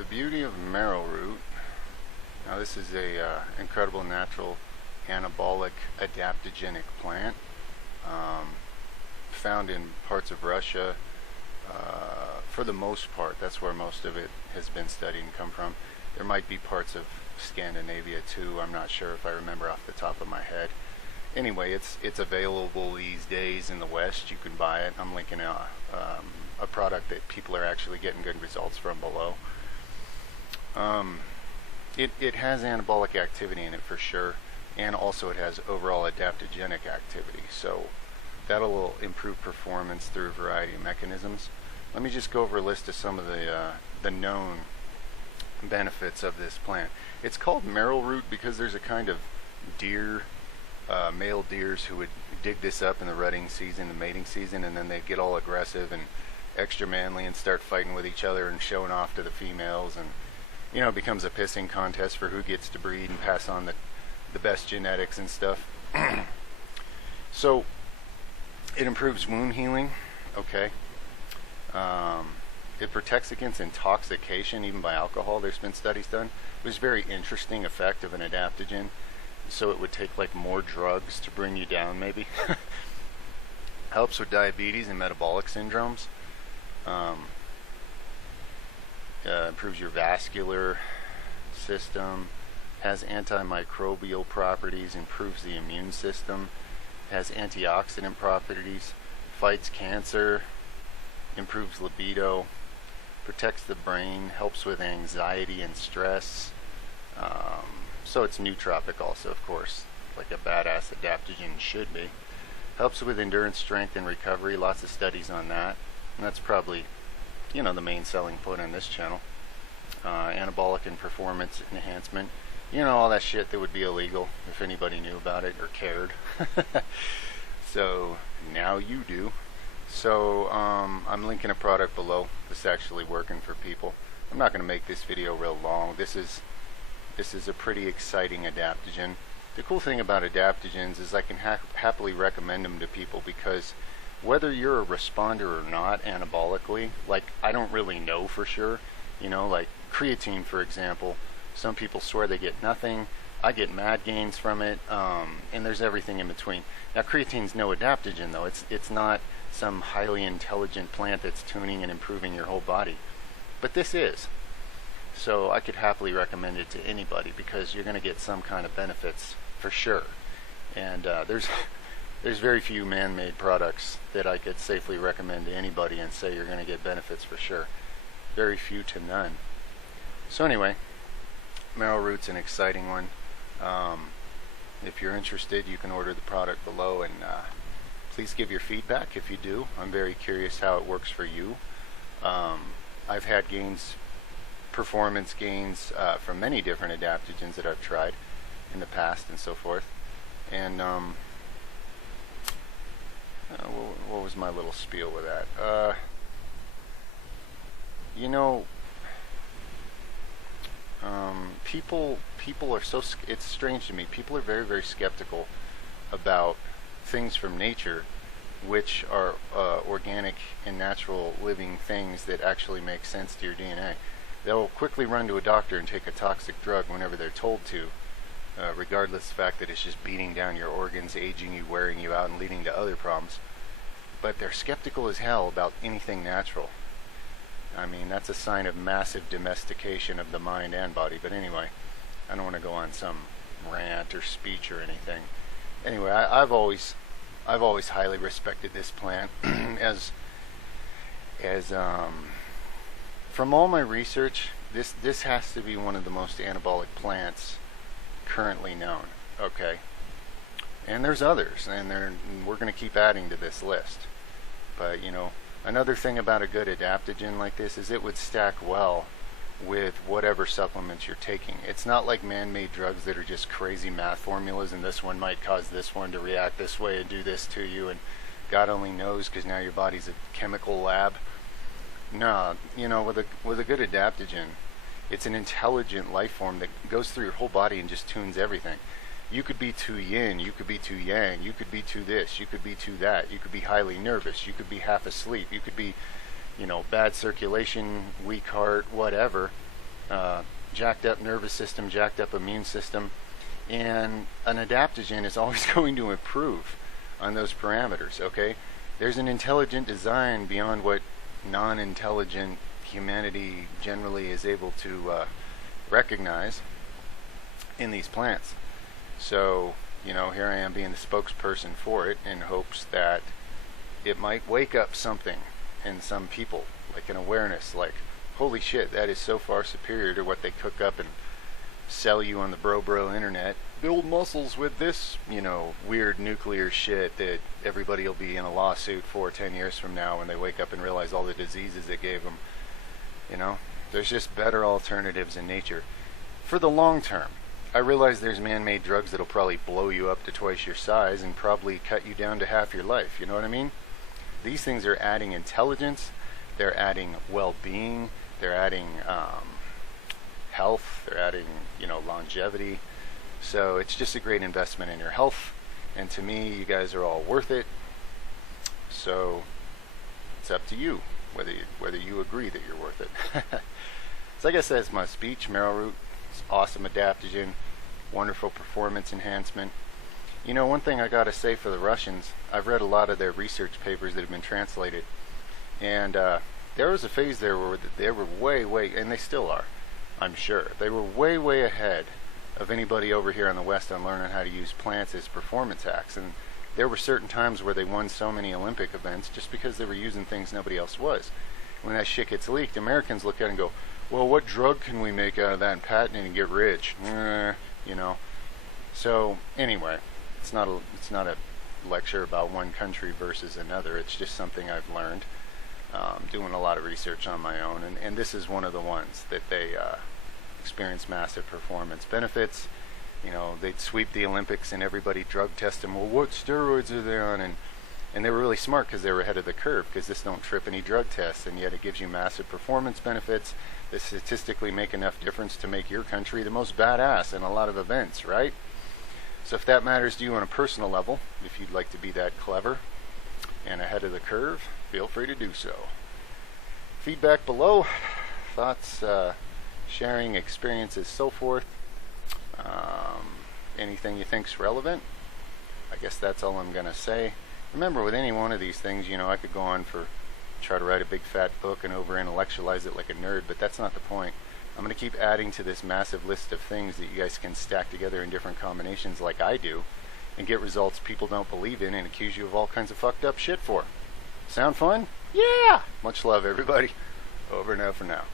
The beauty of marrow root. Now this is a incredible natural anabolic adaptogenic plant found in parts of Russia. For the most part, that's where most of it has been studied and come from. There might be parts of Scandinavia too. I'm not sure if I remember off the top of my head. Anyway, it's available these days in the West. You can buy it. I'm linking a product that people are actually getting good results from below. It has anabolic activity in it for sure, and also it has overall adaptogenic activity. So that'll improve performance through a variety of mechanisms. Let me just go over a list of some of the known benefits of this plant. It's called marrow root because there's a kind of deer, male deers who would dig this up in the rutting season, the mating season, and then they get all aggressive and extra manly and start fighting with each other and showing off to the females, and you know, it becomes a pissing contest for who gets to breed and pass on the best genetics and stuff. So it improves wound healing. Okay. It protects against intoxication even by alcohol. There's been studies done. It was a very interesting effect of an adaptogen. So it would take like more drugs to bring you down maybe. Helps with diabetes and metabolic syndromes. Improves your vascular system. Has antimicrobial properties. Improves the immune system. Has antioxidant properties. Fights cancer. Improves libido. Protects the brain. Helps with anxiety and stress. So it's nootropic also, of course, like a badass adaptogen should be. Helps with endurance, strength, and recovery. Lots of studies on that. And that's probably, you know, the main selling point on this channel. Anabolic and performance enhancement. You know, all that shit that would be illegal if anybody knew about it or cared. So now you do. So I'm linking a product below that's actually working for people. I'm not going to make this video real long. This is a pretty exciting adaptogen. The cool thing about adaptogens is I can happily recommend them to people because whether you're a responder or not anabolically, like I don't really know for sure, you know, like creatine for example, some people swear they get nothing. I get mad gains from it, and there's everything in between. Now creatine's no adaptogen though. It's not some highly intelligent plant that's tuning and improving your whole body. But this is. So I could happily recommend it to anybody because you're going to get some kind of benefits for sure. And there's very few man-made products that I could safely recommend to anybody and say you're going to get benefits for sure. Very few to none. So anyway, marrow root's an exciting one. If you're interested, you can order the product below, and please give your feedback if you do. I'm very curious how it works for you. I've had performance gains from many different adaptogens that I've tried in the past and so forth. And what was my little spiel with that? You know, people are so, it's strange to me, people are very, very skeptical about things from nature which are organic and natural living things that actually make sense to your DNA. They'll quickly run to a doctor and take a toxic drug whenever they're told to, regardless of the fact that it's just beating down your organs, aging you, wearing you out, and leading to other problems. But they're skeptical as hell about anything natural. I mean, that's a sign of massive domestication of the mind and body. But anyway, I don't want to go on some rant or speech or anything. Anyway, I've always highly respected this plant as from all my research, this has to be one of the most anabolic plants currently known. Okay, and there's others, and we're going to keep adding to this list. But you know, another thing about a good adaptogen like this is it would stack well with whatever supplements you're taking. It's not like man-made drugs that are just crazy math formulas, and this one might cause this one to react this way and do this to you, and God only knows because now your body's a chemical lab. No, you know, with a good adaptogen, it's an intelligent life form that goes through your whole body and just tunes everything. You could be too yin, you could be too yang, you could be too this, you could be too that, you could be highly nervous, you could be half asleep, you could be, you know, bad circulation, weak heart, whatever. jacked up nervous system, jacked up immune system, and an adaptogen is always going to improve on those parameters, okay? There's an intelligent design beyond what non-intelligent humanity generally is able to recognize in these plants. So, you know, here I am being the spokesperson for it in hopes that it might wake up something in some people, like an awareness, like, holy shit, that is so far superior to what they cook up and sell you on the bro internet. Build muscles with this, you know, weird nuclear shit that everybody will be in a lawsuit for 10 years from now when they wake up and realize all the diseases it gave them. You know, there's just better alternatives in nature. For the long term, I realize there's man-made drugs that'll probably blow you up to twice your size and probably cut you down to half your life. You know what I mean? These things are adding intelligence, they're adding well-being, they're adding health, they're adding, you know, longevity. So it's just a great investment in your health, and to me, you guys are all worth it. So it's up to you whether you agree that you're worth it. So like I said, it's my speech. Maral root, it's awesome adaptogen, wonderful performance enhancement. You know, one thing I gotta say for the Russians, I've read a lot of their research papers that have been translated, and there was a phase there where they were way, and they still are, I'm sure, they were way ahead of anybody over here in the West on learning how to use plants as performance hacks. And there were certain times where they won so many Olympic events just because they were using things nobody else was. When that shit gets leaked, Americans look at it and go, well, what drug can we make out of that and patent it and get rich? You know. So anyway, it's not a lecture about one country versus another. It's just something I've learned doing a lot of research on my own, and this is one of the ones that they experience massive performance benefits. You know, they'd sweep the Olympics and everybody drug test them. Well, what steroids are they on? And they were really smart because they were ahead of the curve, because this don't trip any drug tests, and yet it gives you massive performance benefits that statistically make enough difference to make your country the most badass in a lot of events, right? So if that matters to you on a personal level, if you'd like to be that clever and ahead of the curve, feel free to do so. Feedback below, thoughts, sharing experiences, so forth. Anything you think's relevant. I guess that's all I'm gonna say. Remember, with any one of these things, you know, I could go on for try to write a big fat book and over intellectualize it like a nerd, but that's not the point. I'm gonna keep adding to this massive list of things that you guys can stack together in different combinations like I do and get results people don't believe in and accuse you of all kinds of fucked up shit for. Sound fun? Yeah! Much love, everybody. Over and out for now.